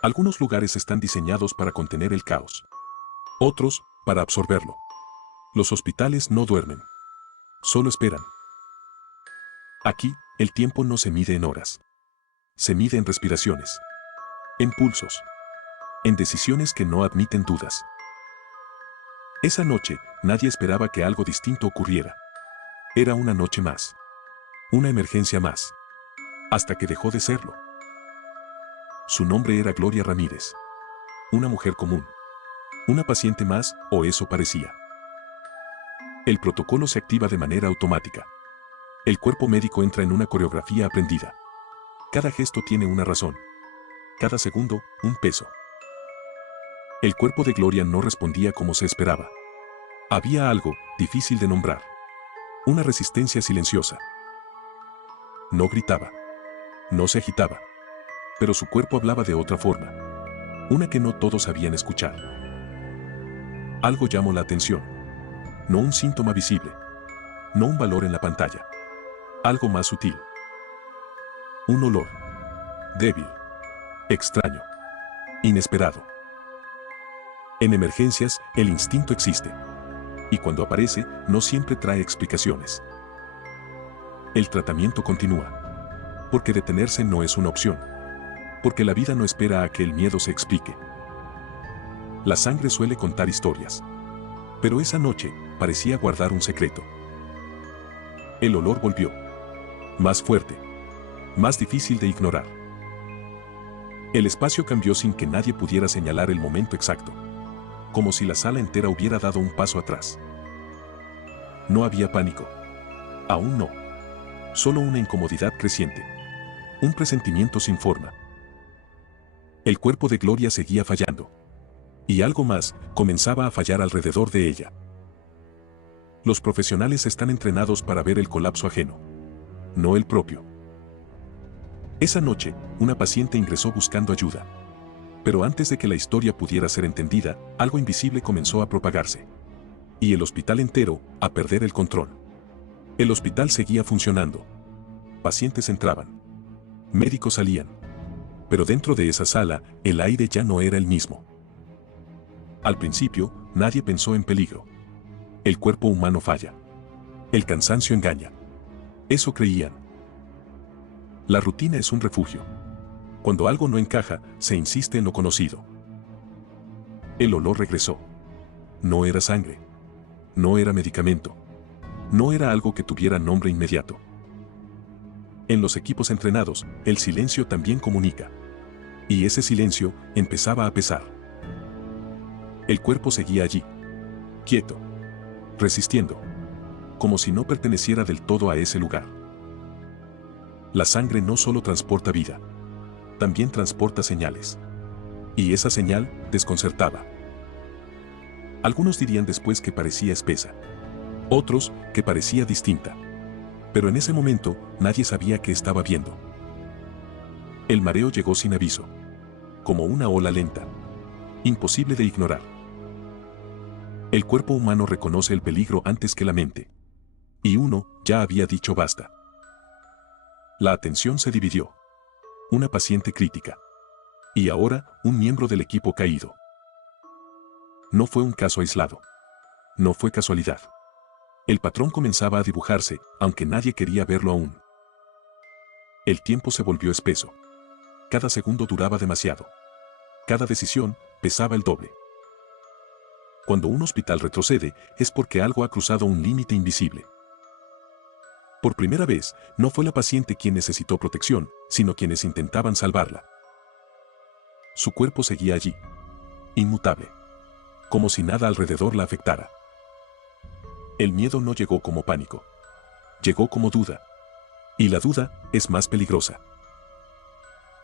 Algunos lugares están diseñados para contener el caos. Otros, para absorberlo. Los hospitales no duermen. Solo esperan. Aquí, el tiempo no se mide en horas. Se mide en respiraciones. En pulsos. En decisiones que no admiten dudas. Esa noche, nadie esperaba que algo distinto ocurriera. Era una noche más. Una emergencia más. Hasta que dejó de serlo. Su nombre era Gloria Ramírez. Una mujer común. Una paciente más, o eso parecía. El protocolo se activa de manera automática. El cuerpo médico entra en una coreografía aprendida. Cada gesto tiene una razón. Cada segundo, un peso. El cuerpo de Gloria no respondía como se esperaba. Había algo difícil de nombrar. Una resistencia silenciosa. No gritaba. No se agitaba. Pero su cuerpo hablaba de otra forma. Una que no todos sabían escuchar. Algo llamó la atención. No un síntoma visible. No un valor en la pantalla. Algo más sutil. Un olor. Débil. Extraño. Inesperado. En emergencias, el instinto existe. Y cuando aparece, no siempre trae explicaciones. El tratamiento continúa. Porque detenerse no es una opción. Porque la vida no espera a que el miedo se explique. La sangre suele contar historias. Pero esa noche, parecía guardar un secreto. El olor volvió. Más fuerte. Más difícil de ignorar. El espacio cambió sin que nadie pudiera señalar el momento exacto. Como si la sala entera hubiera dado un paso atrás. No había pánico. Aún no. Solo una incomodidad creciente. Un presentimiento sin forma. El cuerpo de Gloria seguía fallando. Y algo más comenzaba a fallar alrededor de ella. Los profesionales están entrenados para ver el colapso ajeno. No el propio. Esa noche, una paciente ingresó buscando ayuda. Pero antes de que la historia pudiera ser entendida, algo invisible comenzó a propagarse. Y el hospital entero, a perder el control. El hospital seguía funcionando. Pacientes entraban. Médicos salían. Pero dentro de esa sala, el aire ya no era el mismo. Al principio, nadie pensó en peligro. El cuerpo humano falla. El cansancio engaña. Eso creían. La rutina es un refugio. Cuando algo no encaja, se insiste en lo conocido. El olor regresó. No era sangre. No era medicamento. No era algo que tuviera nombre inmediato. En los equipos entrenados, el silencio también comunica. Y ese silencio empezaba a pesar. El cuerpo seguía allí. Quieto. Resistiendo. Como si no perteneciera del todo a ese lugar. La sangre no solo transporta vida. También transporta señales. Y esa señal desconcertaba. Algunos dirían después que parecía espesa. Otros que parecía distinta. Pero en ese momento nadie sabía qué estaba viendo. El mareo llegó sin aviso. Como una ola lenta. Imposible de ignorar. El cuerpo humano reconoce el peligro antes que la mente. Y uno ya había dicho basta. La atención se dividió. Una paciente crítica. Y ahora, un miembro del equipo caído. No fue un caso aislado. No fue casualidad. El patrón comenzaba a dibujarse, aunque nadie quería verlo aún. El tiempo se volvió espeso. Cada segundo duraba demasiado. Cada decisión pesaba el doble. Cuando un hospital retrocede, es porque algo ha cruzado un límite invisible. Por primera vez, no fue la paciente quien necesitó protección, sino quienes intentaban salvarla. Su cuerpo seguía allí, inmutable, como si nada alrededor la afectara. El miedo no llegó como pánico. Llegó como duda. Y la duda es más peligrosa.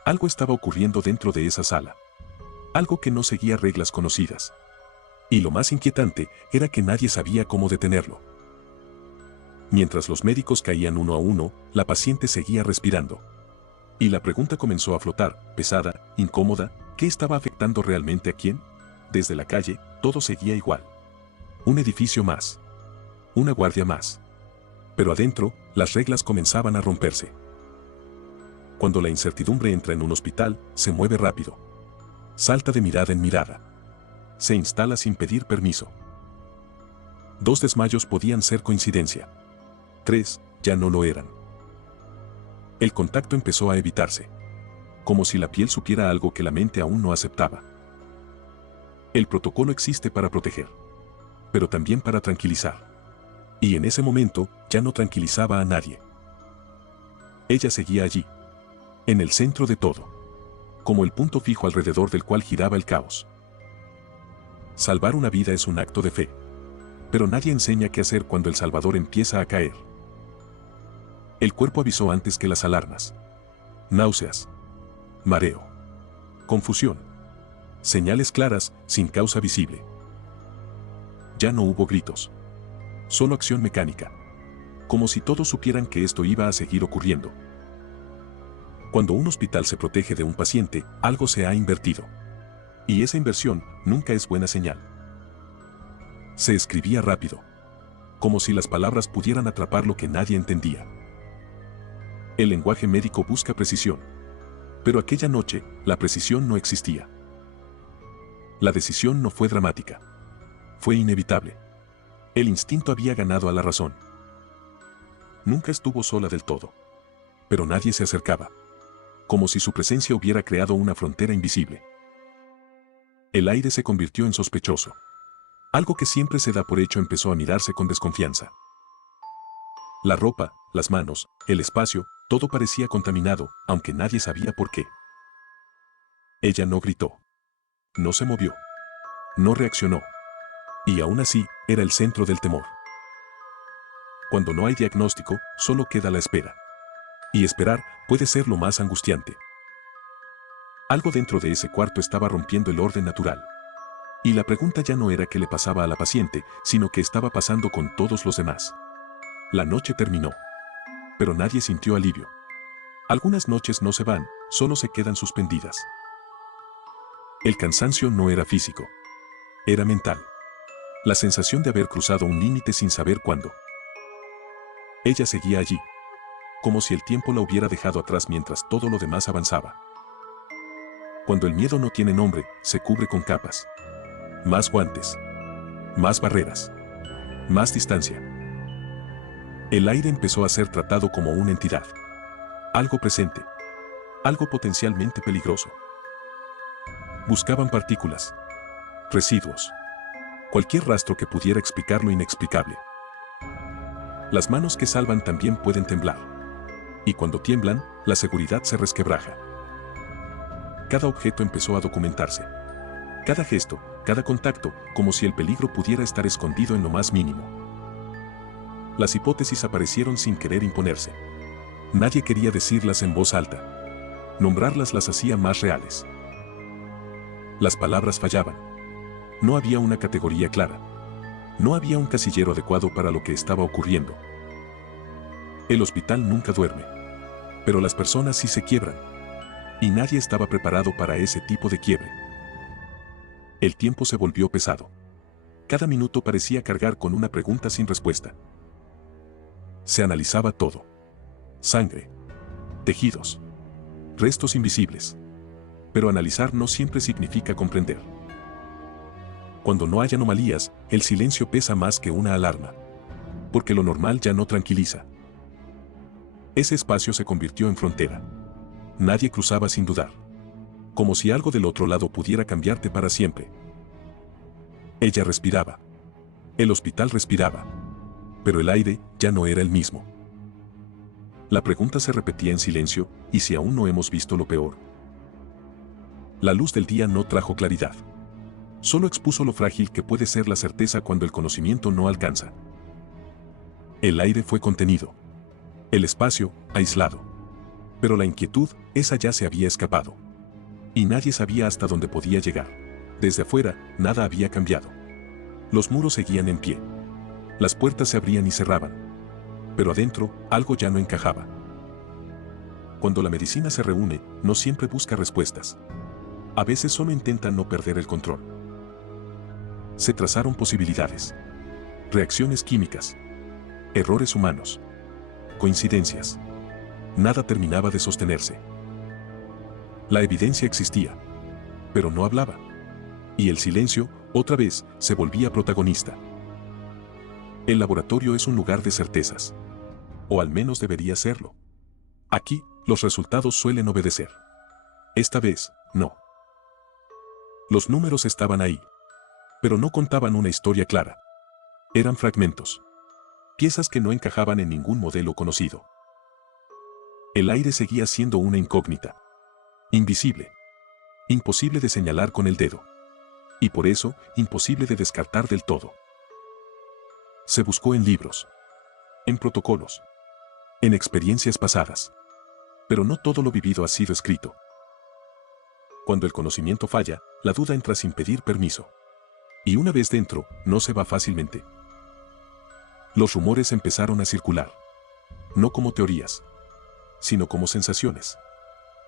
Algo estaba ocurriendo dentro de esa sala. Algo que no seguía reglas conocidas. Y lo más inquietante era que nadie sabía cómo detenerlo. Mientras los médicos caían uno a uno, la paciente seguía respirando. Y la pregunta comenzó a flotar, pesada, incómoda, ¿qué estaba afectando realmente a quién? Desde la calle, todo seguía igual. Un edificio más. Una guardia más. Pero adentro, las reglas comenzaban a romperse. Cuando la incertidumbre entra en un hospital, se mueve rápido. Salta de mirada en mirada. Se instala sin pedir permiso. 2 desmayos podían ser coincidencia. 3, ya no lo eran. El contacto empezó a evitarse. Como si la piel supiera algo que la mente aún no aceptaba. El protocolo existe para proteger, pero también para tranquilizar. Y en ese momento, ya no tranquilizaba a nadie. Ella seguía allí, en el centro de todo, como el punto fijo alrededor del cual giraba el caos. Salvar una vida es un acto de fe, pero nadie enseña qué hacer cuando el Salvador empieza a caer. El cuerpo avisó antes que las alarmas. Náuseas, mareo, confusión, señales claras, sin causa visible. Ya no hubo gritos, solo acción mecánica, como si todos supieran que esto iba a seguir ocurriendo. Cuando un hospital se protege de un paciente, algo se ha invertido. Y esa inversión nunca es buena señal. Se escribía rápido, como si las palabras pudieran atrapar lo que nadie entendía. El lenguaje médico busca precisión, pero aquella noche la precisión no existía. La decisión no fue dramática, fue inevitable. El instinto había ganado a la razón. Nunca estuvo sola del todo, pero nadie se acercaba, como si su presencia hubiera creado una frontera invisible. El aire se convirtió en sospechoso. Algo que siempre se da por hecho empezó a mirarse con desconfianza. La ropa, las manos, el espacio, todo parecía contaminado, aunque nadie sabía por qué. Ella no gritó. No se movió. No reaccionó. Y aún así, era el centro del temor. Cuando no hay diagnóstico, solo queda la espera. Y esperar puede ser lo más angustiante. Algo dentro de ese cuarto estaba rompiendo el orden natural. Y la pregunta ya no era qué le pasaba a la paciente, sino qué estaba pasando con todos los demás. La noche terminó. Pero nadie sintió alivio. Algunas noches no se van, solo se quedan suspendidas. El cansancio no era físico. Era mental. La sensación de haber cruzado un límite sin saber cuándo. Ella seguía allí, como si el tiempo la hubiera dejado atrás mientras todo lo demás avanzaba. Cuando el miedo no tiene nombre, se cubre con capas. Más guantes. Más barreras. Más distancia. El aire empezó a ser tratado como una entidad. Algo presente. Algo potencialmente peligroso. Buscaban partículas. Residuos. Cualquier rastro que pudiera explicar lo inexplicable. Las manos que salvan también pueden temblar. Y cuando tiemblan, la seguridad se resquebraja. Cada objeto empezó a documentarse. Cada gesto, cada contacto, como si el peligro pudiera estar escondido en lo más mínimo. Las hipótesis aparecieron sin querer imponerse. Nadie quería decirlas en voz alta. Nombrarlas las hacía más reales. Las palabras fallaban. No había una categoría clara. No había un casillero adecuado para lo que estaba ocurriendo. El hospital nunca duerme. Pero las personas sí se quiebran. Y nadie estaba preparado para ese tipo de quiebre. El tiempo se volvió pesado. Cada minuto parecía cargar con una pregunta sin respuesta. Se analizaba todo. Sangre. Tejidos. Restos invisibles. Pero analizar no siempre significa comprender. Cuando no hay anomalías, el silencio pesa más que una alarma. Porque lo normal ya no tranquiliza. Ese espacio se convirtió en frontera. Nadie cruzaba sin dudar. Como si algo del otro lado pudiera cambiarte para siempre. Ella respiraba. El hospital respiraba. Pero el aire ya no era el mismo. La pregunta se repetía en silencio, ¿y si aún no hemos visto lo peor? La luz del día no trajo claridad. Solo expuso lo frágil que puede ser la certeza cuando el conocimiento no alcanza. El aire fue contenido. El espacio, aislado. Pero la inquietud, esa ya se había escapado. Y nadie sabía hasta dónde podía llegar. Desde afuera, nada había cambiado. Los muros seguían en pie. Las puertas se abrían y cerraban. Pero adentro, algo ya no encajaba. Cuando la medicina se reúne, no siempre busca respuestas. A veces solo intenta no perder el control. Se trazaron posibilidades. Reacciones químicas. Errores humanos. Coincidencias. Nada terminaba de sostenerse. La evidencia existía. pero no hablaba. Y el silencio, otra vez, se volvía protagonista. El laboratorio es un lugar de certezas. O al menos debería serlo. Aquí, los resultados suelen obedecer. Esta vez, no. Los números estaban ahí. Pero no contaban una historia clara. Eran fragmentos. Piezas que no encajaban en ningún modelo conocido. El aire seguía siendo una incógnita. Invisible. Imposible de señalar con el dedo. Y por eso, imposible de descartar del todo. Se buscó en libros. En protocolos. En experiencias pasadas. Pero no todo lo vivido ha sido escrito. Cuando el conocimiento falla, la duda entra sin pedir permiso. Y una vez dentro, no se va fácilmente. Los rumores empezaron a circular. No como teorías, sino como sensaciones.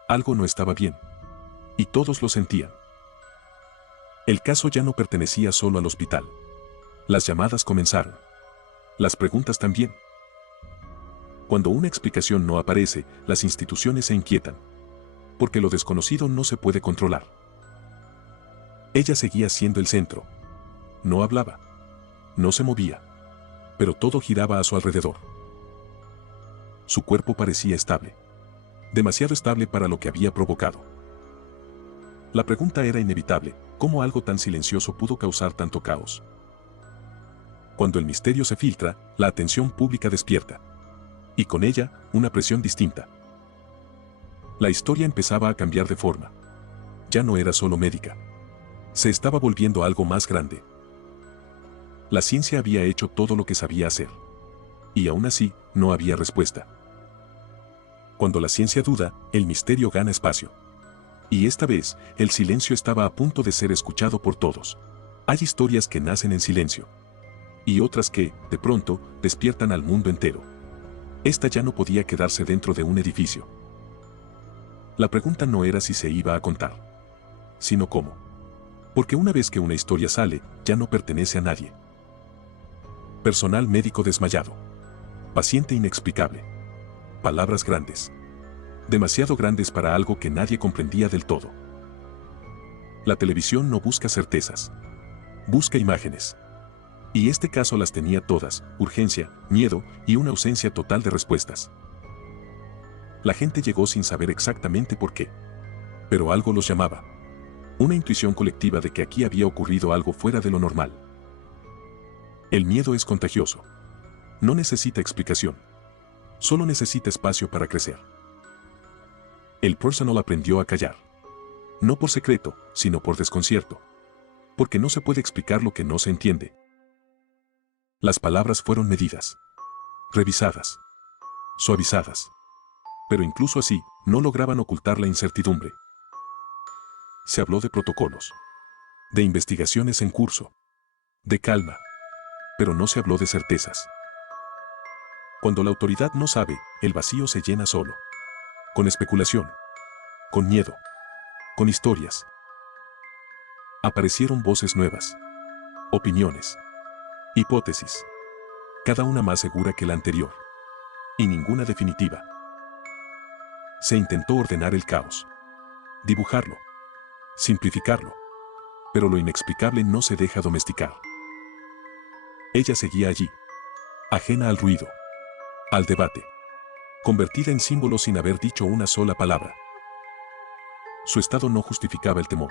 Algo no estaba bien. Y todos lo sentían. El caso ya no pertenecía solo al hospital. Las llamadas comenzaron. Las preguntas también. Cuando una explicación no aparece, las instituciones se inquietan. Porque lo desconocido no se puede controlar. Ella seguía siendo el centro. No hablaba. No se movía. Pero todo giraba a su alrededor. Su cuerpo parecía estable. Demasiado estable para lo que había provocado. La pregunta era inevitable: ¿cómo algo tan silencioso pudo causar tanto caos? Cuando el misterio se filtra, la atención pública despierta. Y con ella, una presión distinta. La historia empezaba a cambiar de forma. Ya no era solo médica. Se estaba volviendo algo más grande. La ciencia había hecho todo lo que sabía hacer. Y aún así, no había respuesta. Cuando la ciencia duda, el misterio gana espacio. Y esta vez, el silencio estaba a punto de ser escuchado por todos. Hay historias que nacen en silencio. Y otras que, de pronto, despiertan al mundo entero. Esta ya no podía quedarse dentro de un edificio. La pregunta no era si se iba a contar, sino cómo. Porque una vez que una historia sale, ya no pertenece a nadie. Personal médico desmayado. Paciente inexplicable. Palabras grandes. Demasiado grandes para algo que nadie comprendía del todo. La televisión no busca certezas. Busca imágenes. Y este caso las tenía todas: urgencia, miedo y una ausencia total de respuestas. La gente llegó sin saber exactamente por qué. Pero algo los llamaba. Una intuición colectiva de que aquí había ocurrido algo fuera de lo normal. El miedo es contagioso. No necesita explicación. Solo necesita espacio para crecer. El personal aprendió a callar. No por secreto, sino por desconcierto. Porque no se puede explicar lo que no se entiende. Las palabras fueron medidas. Revisadas. Suavizadas. Pero incluso así, no lograban ocultar la incertidumbre. Se habló de protocolos. De investigaciones en curso. De calma. Pero no se habló de certezas. Cuando la autoridad no sabe, el vacío se llena solo. Con especulación. Con miedo. Con historias. Aparecieron voces nuevas. Opiniones. Hipótesis. Cada una más segura que la anterior. Y ninguna definitiva. Se intentó ordenar el caos. Dibujarlo. Simplificarlo. Pero lo inexplicable no se deja domesticar. Ella seguía allí. Ajena al ruido. Al debate. Convertida en símbolo sin haber dicho una sola palabra. Su estado no justificaba el temor.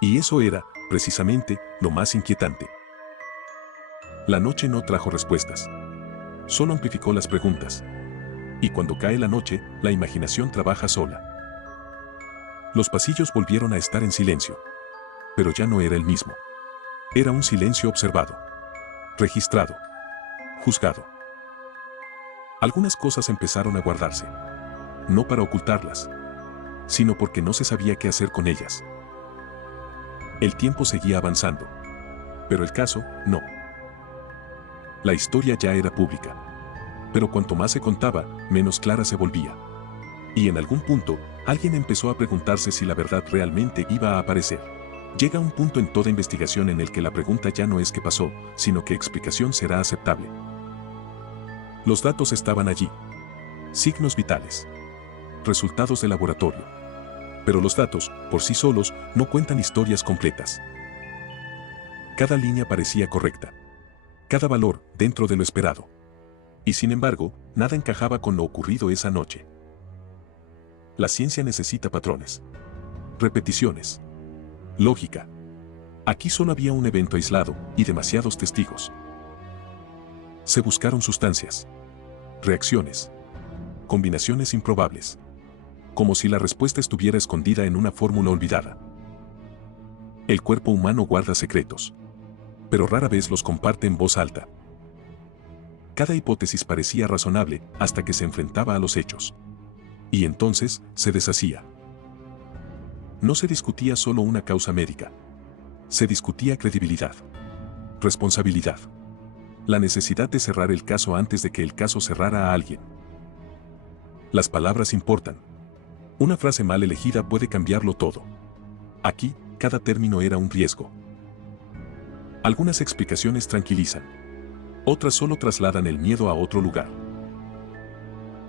Y eso era, precisamente, lo más inquietante. La noche no trajo respuestas. Solo amplificó las preguntas. Y cuando cae la noche, la imaginación trabaja sola. Los pasillos volvieron a estar en silencio. Pero ya no era el mismo. Era un silencio observado. Registrado. Juzgado. Algunas cosas empezaron a guardarse. No para ocultarlas, sino porque no se sabía qué hacer con ellas. El tiempo seguía avanzando. Pero el caso, no. La historia ya era pública. Pero cuanto más se contaba, menos clara se volvía. Y en algún punto, alguien empezó a preguntarse si la verdad realmente iba a aparecer. Llega un punto en toda investigación en el que la pregunta ya no es qué pasó, sino qué explicación será aceptable. Los datos estaban allí. Signos vitales. Resultados de laboratorio. Pero los datos, por sí solos, no cuentan historias completas. Cada línea parecía correcta. Cada valor dentro de lo esperado. Y sin embargo, nada encajaba con lo ocurrido esa noche. La ciencia necesita patrones, repeticiones, lógica. Aquí solo había un evento aislado y demasiados testigos. Se buscaron sustancias, reacciones, combinaciones improbables, como si la respuesta estuviera escondida en una fórmula olvidada. El cuerpo humano guarda secretos, pero rara vez los comparte en voz alta. Cada hipótesis parecía razonable hasta que se enfrentaba a los hechos. Y entonces se deshacía. No se discutía solo una causa médica. Se discutía credibilidad, responsabilidad, la necesidad de cerrar el caso antes de que el caso cerrara a alguien. Las palabras importan. Una frase mal elegida puede cambiarlo todo. Aquí, cada término era un riesgo. Algunas explicaciones tranquilizan. Otras solo trasladan el miedo a otro lugar.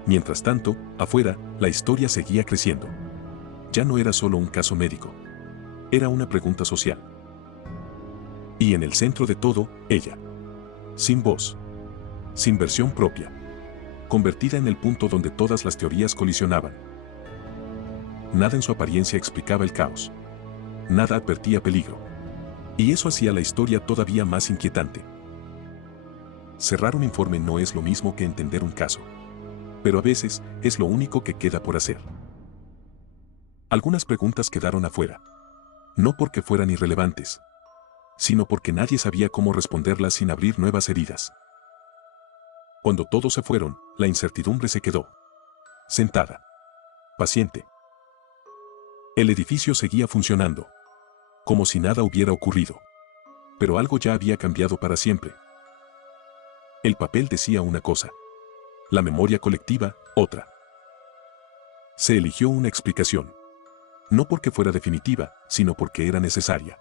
Mientras tanto, afuera, la historia seguía creciendo. Ya no era solo un caso médico. Era una pregunta social. Y en el centro de todo, ella. Sin voz. Sin versión propia. Convertida en el punto donde todas las teorías colisionaban. Nada en su apariencia explicaba el caos. Nada advertía peligro. Y eso hacía la historia todavía más inquietante. Cerrar un informe no es lo mismo que entender un caso. Pero a veces, es lo único que queda por hacer. Algunas preguntas quedaron afuera. No porque fueran irrelevantes, sino porque nadie sabía cómo responderlas sin abrir nuevas heridas. Cuando todos se fueron, la incertidumbre se quedó. Sentada. Paciente. El edificio seguía funcionando. Como si nada hubiera ocurrido. Pero algo ya había cambiado para siempre. El papel decía una cosa. La memoria colectiva, otra. Se eligió una explicación. No porque fuera definitiva, sino porque era necesaria.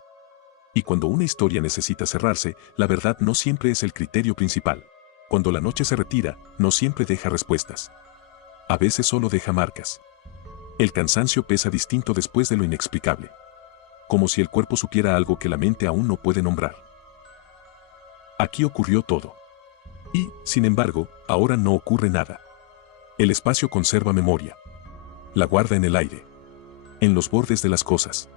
Y cuando una historia necesita cerrarse, la verdad no siempre es el criterio principal. Cuando la noche se retira, no siempre deja respuestas. A veces solo deja marcas. El cansancio pesa distinto después de lo inexplicable. Como si el cuerpo supiera algo que la mente aún no puede nombrar. Aquí ocurrió todo. Y, sin embargo, ahora no ocurre nada. El espacio conserva memoria. La guarda en el aire. En los bordes de las cosas.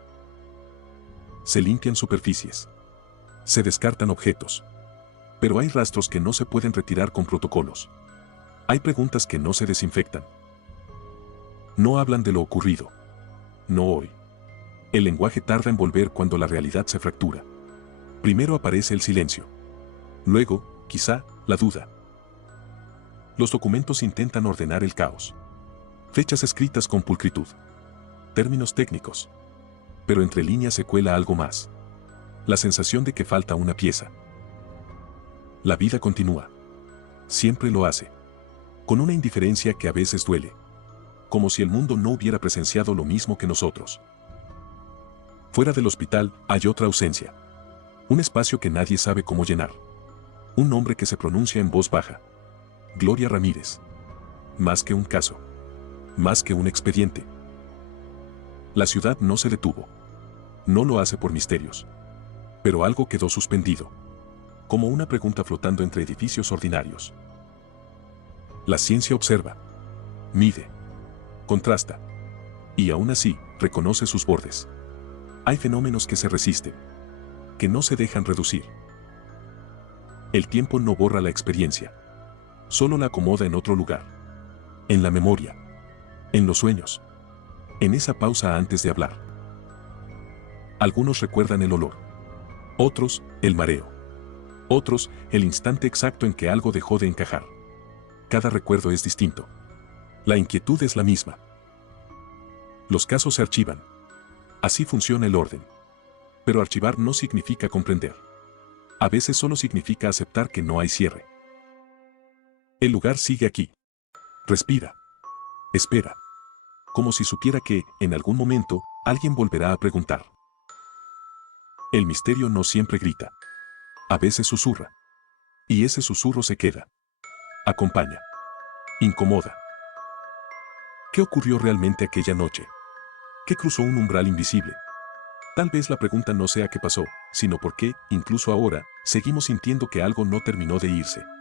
Se limpian superficies. Se descartan objetos. Pero hay rastros que no se pueden retirar con protocolos. Hay preguntas que no se desinfectan. No hablan de lo ocurrido. No hoy. El lenguaje tarda en volver cuando la realidad se fractura. Primero aparece el silencio. Luego, quizá, la duda. Los documentos intentan ordenar el caos. Fechas escritas con pulcritud. Términos técnicos. Pero entre líneas se cuela algo más. La sensación de que falta una pieza. La vida continúa. Siempre lo hace. Con una indiferencia que a veces duele. Como si el mundo no hubiera presenciado lo mismo que nosotros. Fuera del hospital hay otra ausencia. Un espacio que nadie sabe cómo llenar. Un nombre que se pronuncia en voz baja. Gloria Ramírez. Más que un caso. Más que un expediente. La ciudad no se detuvo. No lo hace por misterios. Pero algo quedó suspendido. Como una pregunta flotando entre edificios ordinarios. La ciencia observa. Mide. Contrasta. Y aún así, reconoce sus bordes. Hay fenómenos que se resisten. Que no se dejan reducir. El tiempo no borra la experiencia. Solo la acomoda en otro lugar. En la memoria. En los sueños. En esa pausa antes de hablar. Algunos recuerdan el olor. Otros, el mareo. Otros, el instante exacto en que algo dejó de encajar. Cada recuerdo es distinto. La inquietud es la misma. Los casos se archivan. Así funciona el orden. Pero archivar no significa comprender. A veces solo significa aceptar que no hay cierre. El lugar sigue aquí. Respira. Espera. Como si supiera que, en algún momento, alguien volverá a preguntar. El misterio no siempre grita. A veces susurra. Y ese susurro se queda. Acompaña. Incomoda. ¿Qué ocurrió realmente aquella noche? ¿Qué cruzó un umbral invisible? Tal vez la pregunta no sea qué pasó, sino por qué, incluso ahora, seguimos sintiendo que algo no terminó de irse.